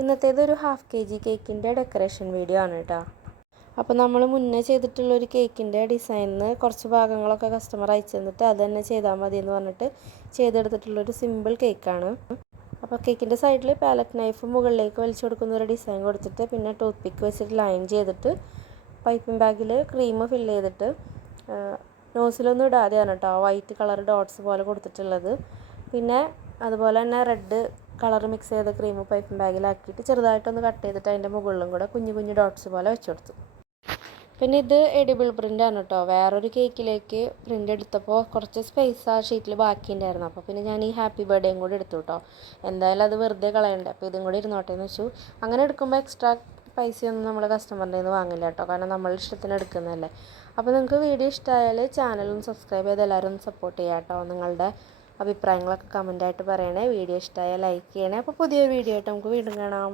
ഇന്നത്തേത് ഒരു half kg കേക്കിൻ്റെ decoration video ആണ് കേട്ടോ. അപ്പോൾ നമ്മൾ മുന്നേ ചെയ്തിട്ടുള്ളൊരു കേക്കിൻ്റെ ഡിസൈനിന് കുറച്ച് ഭാഗങ്ങളൊക്കെ കസ്റ്റമർ അയച്ചു തന്നിട്ട് അത് തന്നെ ചെയ്താൽ മതി എന്ന് പറഞ്ഞിട്ട് ചെയ്തെടുത്തിട്ടുള്ളൊരു സിമ്പിൾ കേക്കാണ്. അപ്പോൾ കേക്കിൻ്റെ സൈഡിൽ പാലറ്റ് നൈഫ് മുകളിലേക്ക് വലിച്ചു കൊടുക്കുന്ന ഒരു ഡിസൈൻ കൊടുത്തിട്ട് പിന്നെ ടൂത്ത് പിക്ക് വെച്ചിട്ട് ലൈൻ ചെയ്തിട്ട് പൈപ്പിംഗ് ബാഗിൽ ക്രീം ഫില്ല് ചെയ്തിട്ട് നോസിലൊന്നും ഇടാതെയാണ് കേട്ടോ വൈറ്റ് കളർ ഡോട്ട്സ് പോലെ കൊടുത്തിട്ടുള്ളത്. പിന്നെ അതുപോലെ തന്നെ റെഡ് കളർ മിക്സ് ചെയ്ത ക്രീം പൈപ്പിംഗ് ബാഗിലാക്കിയിട്ട് ചെറുതായിട്ടൊന്ന് കട്ട് ചെയ്തിട്ട് അതിൻ്റെ മുകളിലും കൂടെ കുഞ്ഞു കുഞ്ഞു ഡോട്ട്സ് പോലെ വെച്ച് കൊടുത്തു. പിന്നെ ഇത് എഡിബിൾ പ്രിൻ്റാണ് കേട്ടോ. വേറൊരു കേക്കിലേക്ക് പ്രിൻ്റ് എടുത്തപ്പോൾ കുറച്ച് സ്പേസ് ആ ഷീറ്റിൽ ബാക്കിയുണ്ടായിരുന്നു. അപ്പോൾ പിന്നെ ഞാൻ ഈ ഹാപ്പി ബർത്ത്ഡേയും കൂടി എടുത്തു കേട്ടോ. എന്തായാലും അത് വെറുതെ കളയണ്ടേ, അപ്പോൾ ഇതും കൂടി ഇരുന്നോട്ടെ എന്ന് വെച്ചു. അങ്ങനെ എടുക്കുമ്പോൾ എക്സ്ട്രാ പൈസയൊന്നും നമ്മൾ കസ്റ്റമറിൻ്റെ നിന്ന് വാങ്ങില്ല കേട്ടോ, കാരണം നമ്മൾ ഇഷ്ടത്തിന് എടുക്കുന്നതല്ലേ. അപ്പോൾ നിങ്ങൾക്ക് വീഡിയോ ഇഷ്ടമായാൽ ചാനലും സബ്സ്ക്രൈബ് ചെയ്ത് എല്ലാവരും ഒന്ന് സപ്പോർട്ട് ചെയ്യാം കേട്ടോ. നിങ്ങളുടെ അഭിപ്രായങ്ങളൊക്കെ കമൻറ്റായിട്ട് പറയണേ. വീഡിയോ ഇഷ്ടമായാൽ ലൈക്ക് ചെയ്യണേ. അപ്പോൾ പുതിയൊരു വീഡിയോ ആയിട്ട് നമുക്ക് വീണ്ടും കാണാം.